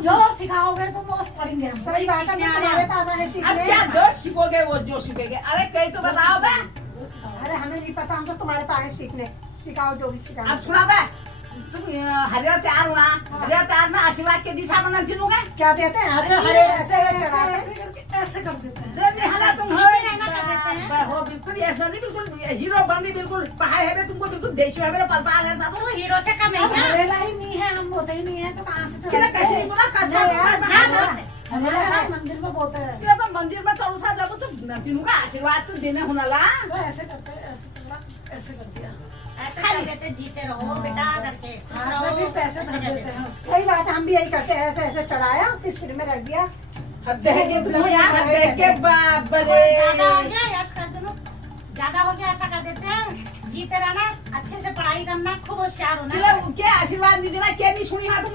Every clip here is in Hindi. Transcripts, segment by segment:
जो सिखाओगे तुम वो पढ़ेंगे हम। सही बात है, मैं तुम्हारे पास आए अब सीखने। क्या जो सीखोगे वो जो सीखेंगे। अरे कहीं तो बताओ बे। अरे हमें नहीं पता, हम तो तुम्हारे पास आए सीखने। सिखाओ जो भी सिखाओ। अब सुना बे, तुम हरियर तैयार होना, हरियर तैयार में आशीर्वाद के दिशा बना जिनोगे क्या देते हैं? ऐसे हरे ऐसे ऐसे कर देते हैं। जैसे हाला तुम हो रहना कर देते हैं हो बिल्कुल ऐसा नहीं, बिल्कुल हीरो बननी, बिल्कुल पढ़ाई है बे तुमको, बिल्कुल देशी है मेरा पलपाल है साथ में। हीरो से कम है अब क्या? हरेला ही नहीं है, हम होते ही नहीं है तो कहाँ से किला कैसे नहीं बोला कच्चा हरेला मंदिर में बोलते हैं। किला पर मंदिर में चढ़ू सा जब तो नतिनु का आशीर्वाद तो देने होना ला। तो ऐसे करते हैं, ऐसे थोड़ा ऐसे कर दिया। ऐसे कर देते, जीते रहो बेटा करके खुश हाथ में रहो। फिर पैसे ऐसे धर कर देते हैं उसके। सही बात है, हम भी यही करते हैं। ऐसे ऐसे चढ़ाया फिर सिर में रख दिया। अब देखे तुम यार देखे बाप रे। ज्यादा हो गया ऐसा कर दो, ज्यादा हो गया ऐसा कर देते हैं। जीते रहना, अच्छे से पढ़ाई करना, खूब होशियार किला होना। के आशीर्वाद नहीं देना, के नहीं सुनी हां तुम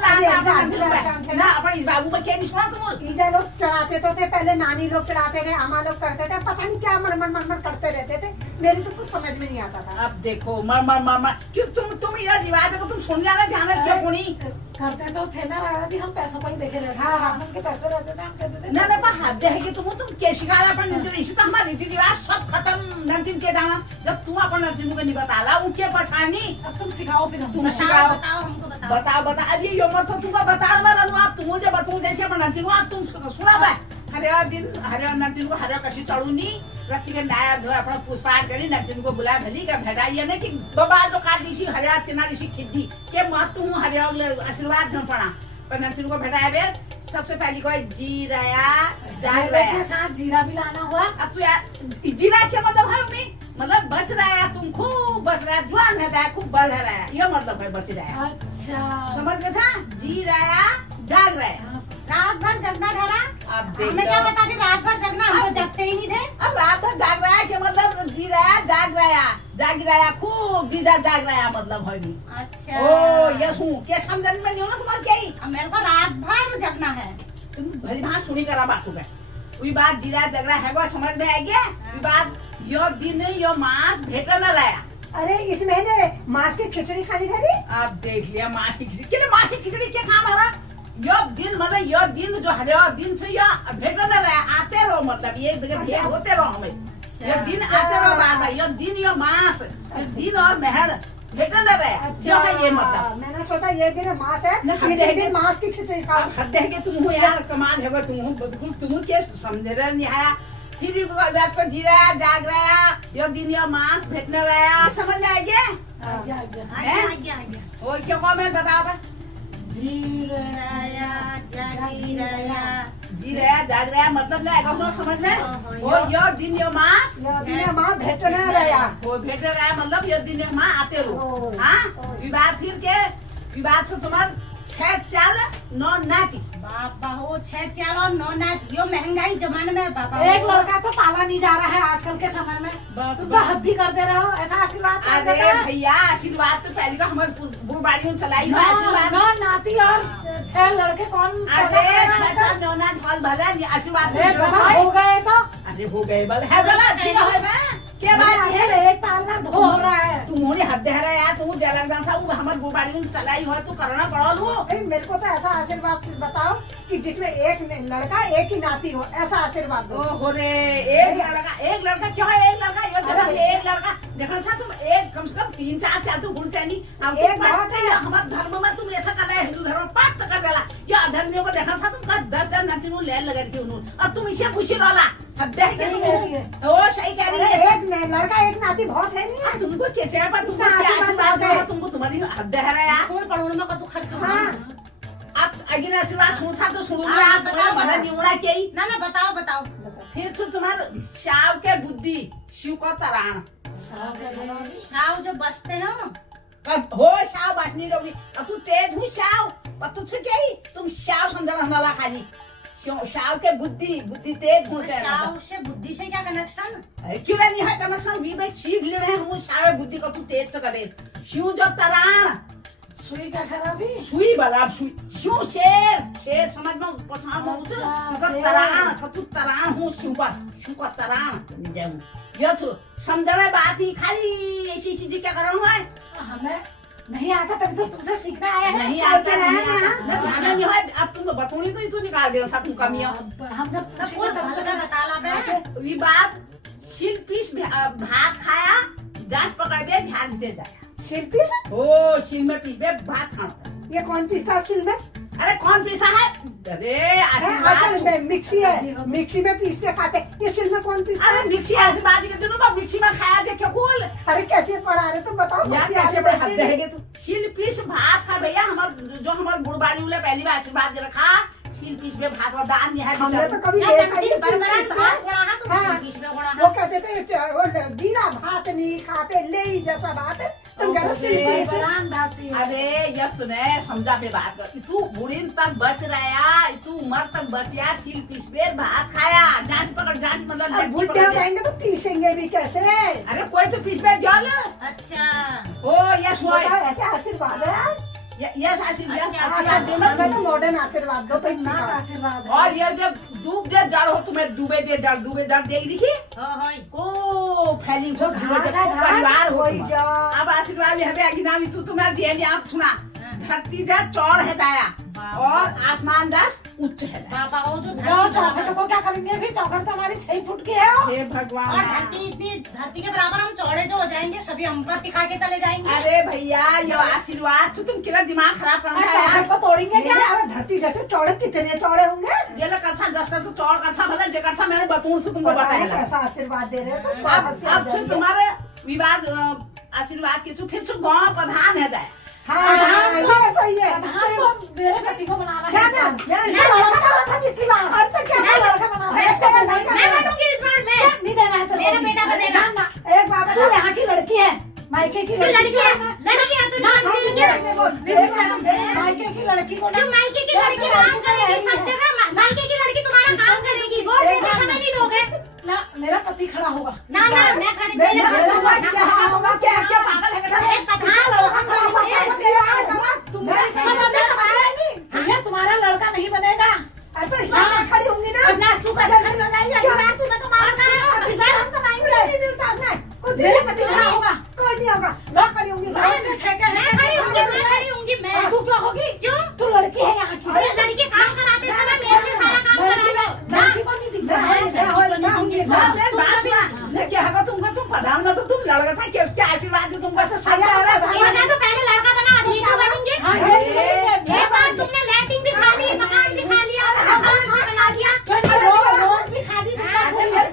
ना अपन इस बाबू में के नहीं सुना तुम। ईदा लोग चढ़ाते तो थे पहले, नानी लोग चढ़ाते थे, अम्मा लोग करते थे, पता नहीं क्या मड़मड़ करते रहते थे। मेरी तो कुछ समझ में नहीं आता था। अब देखो मर क्यों तुम ये रिवाज है तो तुम सुन जाना ध्यान में क्यों कोनी। करते तो थे ना राजा जी, हम पैसों को ही देखे रहते हैं। हाँ। हम के पैसे रहते थे, हम कहते थे ना पर हाथ दे कि तुम के शिकाला अपन नंदिन इसी तो हमारा रीति रिवाज सब खत्म नंदिन के जाना। जब तुम अपन नंदिन को नहीं बताला उनके पछानी अब तुम सिखाओ फिर तुम हमको। सिखाओ। बताओ हमको बताओ। बता अब ये मत हो तुमको बता वाला आप तुम मुझे बताऊं जैसे अपन नंदिन को आप तुम सुना बा। हरे दिन हरे नंदिन को हरे कशी चढ़ूनी रत्ती के नाया धो अपना पुष्पाट करी नंदिन को बुला भली का भेटाइए ने कि बाबा जो काट दी हरे चिना ऋषि खिद्दी के मत तुम हरे आशीर्वाद न पड़ा पर नंदिन को भेटाए बे। सबसे पहली कोई जीराया जाग के रहा साथ जीरा भी लाना हुआ। अब तू यार जीरा क्या मतलब है उन्हें मतलब बच रहा है तुम खूब बच रहा है जवान है खूब बढ़ रहा है ये मतलब है बच रहा है। अच्छा समझ गए था जी रहा जाग रहा है। रात भर जगना ठहरा। अब देख हमें क्या लो। पता कि रात भर जगना, हम तो जगते ही नहीं थे। अब रात भर जाग रहा है कि मतलब जी रहा है जाग रहा है खूब दीदा जाग रहा है मतलब है भी। अच्छा ओ यस हूँ क्या समझ में नहीं हो ना तुम्हारे क्या ही अब मेरे को रात भर जगना है। तुम भली भात सुनी करा बात तुम्हें वही बात जीरा जग रहा है वो समझ में आ गया। वही बात यो दिन यो मांस भेटा न लाया। अरे इस महीने मांस की खिचड़ी खानी था नी? अब देख लिया मांस की खिचड़ी के मांस की खिचड़ी क्या काम है यो दिन मतलब यो दिन जो हरे दिन से या भेट न रहा आते रहो मतलब ये भेट होते रहो हमें ये दिन आते रहो बार बार यो दिन यो मांस यो दिन और मेहर भेट न रहा जो है ये मतलब। मैंने सोचा ये दिन मांस है, न, ये दिन मांस की खिचड़ी खाओ। अब हद है कि तुम हो यार कमाल है तुम हो बिल्कुल तुम क्या समझ रहे नहीं आया फिर भी बात पर जी रहा जाग रहा यो दिन यो मांस भेट न रहा समझ में आ गया। आ गया आ गया। आज्ञा वो क्यों मैं बताओ बस जीरा जागी रहा। जी रहा जाग रहा मतलब लगेगा उन समझ में वो यो दिन यो मांस ये दिन मां भेटने रहा। वो भेट रहा है मतलब यो दिन यो मां आते रहो। हाँ विवाद फिर के विवाद से तुम्हार 6 चाल 9 नाती बाबा हो 6 चाल और 9 नात। यो महंगाई जमाने में बाबा एक लड़का तो पाला नहीं जा रहा है आजकल के समय में। तुम तो हद ही कर दे रहे हो, ऐसा आशीर्वाद कर अरे देते हैं। भैया आशीर्वाद तो पहले का हमारे बुढ़बाड़ी में चलाई हुआ आशीर्वाद। नौ नाती और 6 लड़के कौन अरे करता है 6 चाल 9 नात फल भला आशीर्वाद अरे बाबा हो गए तो अरे हो गए बल है गलत क्या बात है एक पालना धो हो रहा है। तुम्हारे हद है यार तुम जलगदान था हमारे बुढ़बाड़ी में चलाई हुआ तो करना पड़ा लो। मेरे को तो ऐसा आशीर्वाद बताओ कि जिसमें एक लड़का एक ही नाती हो, ऐसा आशीर्वाद दो। ओहो रे एक लड़का क्यों है एक लड़का ये सब एक लड़का देखा था तुम एक कम से कम 3 4 चार तो गुण चाहिए अब एक एक बात है हमारे धर्म में तुम ऐसा कर रहे हिंदू धर्म में पाठ कर देला या अधर्मियों को देखा था तुम का दर नाती नु ले लगा के उन्होंने अब तुम इसे पूछी रोला अब देख के सही कह रही है। ओ सही कह रही है। एक लड़का एक नाती बहुत है नहीं। अब तुमको क्या चाहिए पर तुमको क्या आशीर्वाद दो तुमको तुम्हारी हद है रे यार। कौन पढ़ों में कतु खर्च हुआ। हाँ। अब अगिन आशीर्वाद सुनता तो सुनो हाँ, आप बताओ, बना नहीं होना चाहिए ना ना बताओ बताओ। फिर तो तुम्हार शाव के बुद्धि शिव का तराण शाव जो बसते हैं कब हो शाव बाटनी लोग अब तू तेज हूँ शाव पर तुझसे क्या ही तुम शाव समझना हमारा खाली शाव के बुद्धि तेज हो जाए शाव से बुद्धि से क्या कनेक्शन। क्यों नहीं है कनेक्शन भी भाई सीख ले रहे हैं हम शाव बुद्धि को तू तेज से करे शिव जो तराण सुई का ठहरा भी सुई वाला सुई शिव शेर समझ में पछाण में उछल तराण कतु तराण हूँ शिव का तराण जाऊँ यो छु समझने बात ही खाली ऐसी चीज क्या करना है हमें नहीं आता तभी तो तुमसे सीखना आया है। नहीं आता नहीं है। अब तुम बतौनी तो तू निकाल दे तुम कमियां। हम जब पूछेंगे तब तो मैं बता ला बे। ये बात शिल पीस भात खाया जांच पकड़ दे ध्यान दे जाया। शिल्पी से ओ शिल में पीस दे भात खाना। ये कौन पीसता शिल में? अरे कौन पीसा है? अरे आशीर्वाद मिक्सी है, मिक्सी में पीस के खाते। ये शिल में कौन पीसता अरे है? मिक्सी आशीर्वाद के दिनों में मिक्सी में खाया जे क्या कुल अरे कैसे पढ़ा रहे तुम बताओ। यार कैसे बड़े हद है तू। शिल पीस भात खा भैया हमार जो हमार बुढ़बाड़ी वाले पहली बार आशीर्वाद दे रखा शिल पीस में भात और दान दिया है। हमने तो कभी मैं देखा ही नमकीन नहीं बरबरा शिल तुम्हारा पीसता। गोड़ा है, तुम हाँ। बीच में गोड़ा वो है। कहते थे वो बिना भात नहीं खाते ले ही जैसा बात है। तुम कह रहे हो शिल पीस। बड़ान बात चाहिए। अरे ये सुने समझा पे बात कर तू बुढ़ीन तक बच रहा तू उम्र तक बचिया शिल पीस पे भात खाया जांच पकड़ जांच मतलब अब लड़की बुढ़े पकड़ हो दे। जाएंगे तो पीसेंगे भी कैसे? अरे कोई तो पीस पे जल अच्छा ओ यस वॉय बताओ ऐसे आशीर्वाद है। यस आशीर्वाद अच्छा, आशीर्वाद हमें तो मॉडर्न आशीर्वाद दो तो पैसे ना का का। आशीर्वाद है। और ये जब डूब जे जड़ हो तुम्हें डूबे जे जड़ देख देखी हो होई। को फैली जो घास है, घास। परिवार हो कोई तुम्हारा। जा अब आशीर्वाद हमें अगिनामी तू तुम्हारे दिए नहीं आप सुना धरती जा चौड़ है दाया और आसमान दास उच्च है दाया। बाबा वो जो जाओ धरती चौखट बराबर- को क्या करेंगे फिर? चौखट तो हमारी 6 फुट की है। हे और भगवान धरती इतनी धरती के बराबर हम चौड़े जो हो जाएंगे सभी हम पर टिका के चले जाएंगे। अरे भैया ये आशीर्वाद तो तुम किला दिमाग खराब करना है चौखट यार। को तोड़ेंगे ये क्या? अब धरती जैसे चौड़े कितने चौड़े होंगे? ये लोग अच्छा जस्ट तो चौड़ अच्छा भले जे अच्छा मैंने बताऊं से तुमको बताए बताया कैसा आशीर्वाद दे रहे हो तो अब से तुम्हारे विवाद आशीर्वाद के चु फिर से गांव प्रधान है दाया। हाँ ये सही है। प्रधान को मेरे बेटी को बनाना क्या है। ना इसका लड़का हुआ था पिछली बार। और तो क्या इसका लड़का बनाना है। इसको मैं बनाना है। मैं बनूंगी इस बार मैं। नहीं देना है तेरे मेरा को। बेटा बनेगा। ना, ना। एक बात तू बता। यहाँ की लड़की है, मायके की तू लड़की लड़की है है। लड़की है तू ना, लड़की नहीं, है। नहीं, बोल। मायके की लड़की को ना- तुम मायके की लड़की काम करेगी सब जगह मायके की लड़की तुम्हारा काम करेगी वोट देते समय नहीं दोगे ना, मेरा पति खड़ा होगा। ना ना मैं खड़ी मैं- मेरे मैं- घर मैं- में क्या होगा क्या क्या पागल है इसका क्या? एक प्रधान होगा भैया तुम्हारा लड़का नहीं बनेगा। तो इसमें मैं खड़ी होंगी ना। अब ना तू कैसे खड़ी हो जाएगी? अगली बार तूने कमाना है, अगली बार हम कुछ कमाएंगे। नहीं मिलता अपने। कुछ मेरे नहीं पति खड़ा होगा। कोई नहीं होगा। मैं खड़ी होंगी। भाई के ठेके हैं। मैं खड़ी होंगी मैं तू क्यों होगी? क्यों? तू लड़की है यहाँ की। अरे लड़की काम कराते समय मेरे से सारा काम कराना लड़की को नहीं दिखता है। मैं होंगी। ना मैं बात सुना ने क्या होगा तुमको तुम प्रधान में तो तुम लड़का था क्या आशीर्वाद दो तुमको तो सही आ रहा है। मैं तो पहले लड़का बना अभी क्यों बनूंगी हाँ, ये नहीं एक बार तुमने लैट्रिन भी खा ली मकान भी खा लिया लड़का बना दिया रोज भी खा दी अरे मेरी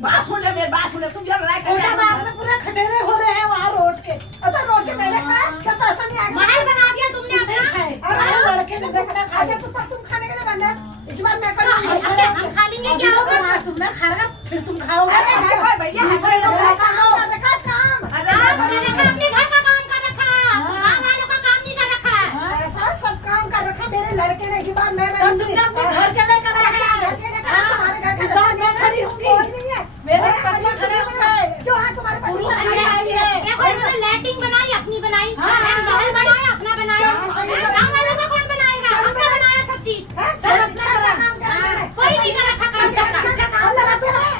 बात सुन ले मेरी बात सुन ले तुम जो लड़ाई कर छोटा बाप में पूरे खटेरे हो रहे हैं वहाँ रोड के। तो रोड के पहले का क्या पैसा नहीं आएगा? महल बना दिया तुमने नहीं अपना खाए। अरे लड़के ने देखना खा अच्छा लिया। तुम खाने के लिए बनना है। इस बार मैं खड़ी होंगी। हम खा लेंगे क्या होगा तुमने खाएगा फिर तुम खाओगे। अरे है भाई भैया है भाई मेरा लोग काम कर रखा काम। मैंने अपने घर का काम कर रखा काम वालों का काम नहीं कर रखा ऐसा सब काम कर रखा मेरे लड़के ने। इस बार मैं तो तुमने अपने घर के लिए करा है। घर के लिए करा, तुम्हारे घर के इस बार मैं खड़ी होंगी। कोई नहीं है। मेरे पति खड़े होंगे। जो है तुम्हारे पति पुरुष खड़े नहीं हैं। आई है। देखो इन्होंने लैट्रिन बनाई अपनी बनाई हाँ, महल बनाया अपना बनाया हाँ, सही है। गाँव वालों का कौन बनाएगा अपना बनाया सब चीज हैं? सब अपना करा। काम कर रहे हैं। कोई नहीं कर रखा काम किसका काम लगाते हैं?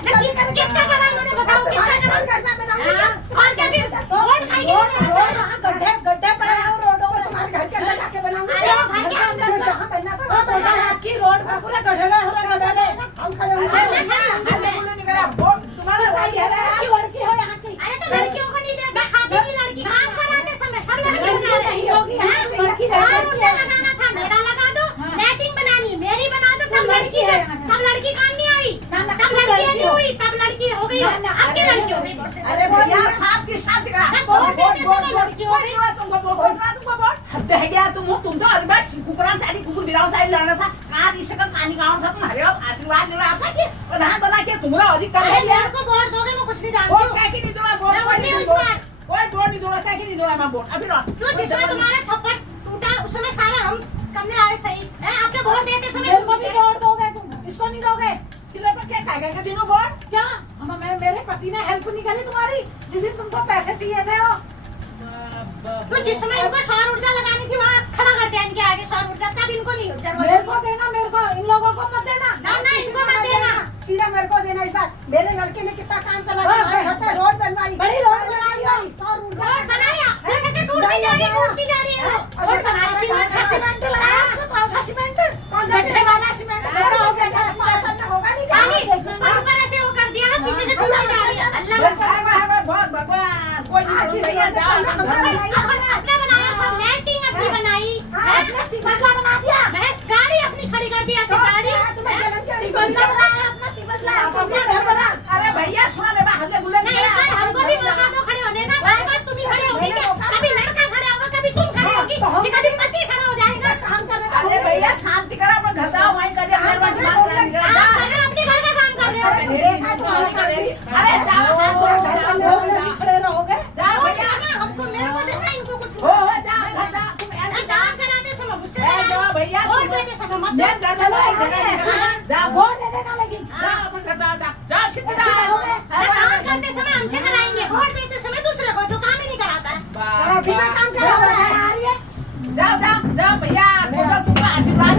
किसका करा इन्होंने बताओ किसका करा घर में बनाऊंगी। हाँ, और क्या फिर वोट खाएंगे रोड वहाँ गड्ढे गड्ढे पड़े हैं रोडों तो में। तुम्हारे घर के अंदर जाके बनाऊंगी। अरे वो घर के अंदर जो जहाँ बनना था और वहाँ तो बनना है। की रोड में पूरे गड्ढे हो रहे गड्ढे। हम खड़े होंगे। तुम्हारा भाई है ना लड़की हो यहाँ की। अरे तो लड़कियों को नहीं देता खाती थी लड़की काम कराते समय सब लड़की लड़की बना नहीं होगी। हाँ, लड़की और है। मुझे लगाना था मेरा लगा दो हाँ। लैट्रिन बनानी मेरी बना दो तब तुम लड़की लड़की है। तब लड़की काम नहीं आई ना, ना, तब तुम लड़की लड़की नहीं हो। हुई तब लड़की हो गई ना, ना, अब क्या लड़की हो गई अरे भैया साथ के साथ दिखा वोट देते समय लड़की हो गई तुमको वोट हद है गया तुम तो अरे बस कुकुरान साड़ी कुकुर बिराव साड़ी लड़ना था कहाँ इसे का कहानी गाँव था तुम्हारे आशीर्वाद लेना अच्छा कि प्रधान बना के तुम्हारा अधिकार है अरे मेरे को वोट दोगे मैं कुछ नहीं जानती वोट हूँ क्या की नहीं दूंगा वोट मैं कोई उन्हीं नहीं इस दूंगा बार। कोई वोट नहीं दूंगा क्या की नहीं दूंगा मैं वोट अभी रहो क्यों जिसमें तुम्हारा छप्पर टूटा उस समय सारे हम करने आए सही है आपके वोट देते समय मेरे को भी रोड दोगे तुम, इसको नहीं दोगे किले पर क्या खाएगा के दिनों वोट क्या? मेरे पति ने हेल्प नहीं करी तुम्हारी जिस दिन तुमको पैसे चाहिए थे हो। तो जिस समय इनको सौर ऊर्जा लगानी थी वहाँ खड़ा करते हैं इनके आगे सौर ऊर्जा तब इनको नहीं मेरे जरूरत को देना, मेरे को इन लोगों को मत देना। ना ना इनको मत देना सीधा मेरे को देना। इस बार मेरे लड़के ने कितना काम करा हाँ, रोड बनवाई बड़ी रोड बनाई है। सौर ऊर्जा रोड बनाया जैसे से टूट गई जा रही, टूटती जा रही है। और बना रही है, अच्छा सीमेंट लगाया उसमें, कौन सा सीमेंट? गड्ढे वाला सीमेंट ऐसा हो गया था, ऐसा ना होगा नहीं पानी क्या? ऊपर ऐसे वो कर दिया है, पीछे से टूटती जा रही है। अल्लाह बहुत भगवान कोई नहीं भैया जाओ अपना बनाया सब, लाइटिंग अपनी बनाई, तिबसला बना दिया। मैं गाड़ी अपनी खड़ी कर दी, ऐसे गाड़ी तिबसला बनाया अपना, तिबसला अपना घर बना। अरे भैया सुना ले हल्ले गुल्ले नहीं, एक बार हमको भी मौका दो खड़े होने का। बार बार तुम ही खड़े होगी क्या? कभी लड़का खड़ा होगा, कभी तुम खड़े होगी, कि कभी पति खड़ा हो जाएगा। काम करने का अरे भैया शांति करा, अपना घर जाओ, वहीं करिए, हमारे पास दिमाग लगा निकला आप कर रहे हो, अपने घर का काम कर रहे हो। अरे जाओ हाथ धो, जाओ खड़े रहोगे। जाओ और भैया क्या, हमको मेरे को देखना, इनको कुछ हो जाओ घर जाओ, तुम ऐसे काम कराते समय मुझसे ए, जाओ भैया, और तुम- देते समय मत मेरे घर चलो, एक अरे जगह ऐसा है, जाओ वोट दे देना लेकिन। जाओ अपना घर जाओ, जाओ सीधे ऐसे जाओ करोगे? काम करते समय हमसे कराएंगे, वोट देते समय दूसरे को, जो काम ही नहीं कराता है। बिना काम करे हो रहा है। जाओ जाओ जाओ भैया, आशीर्वाद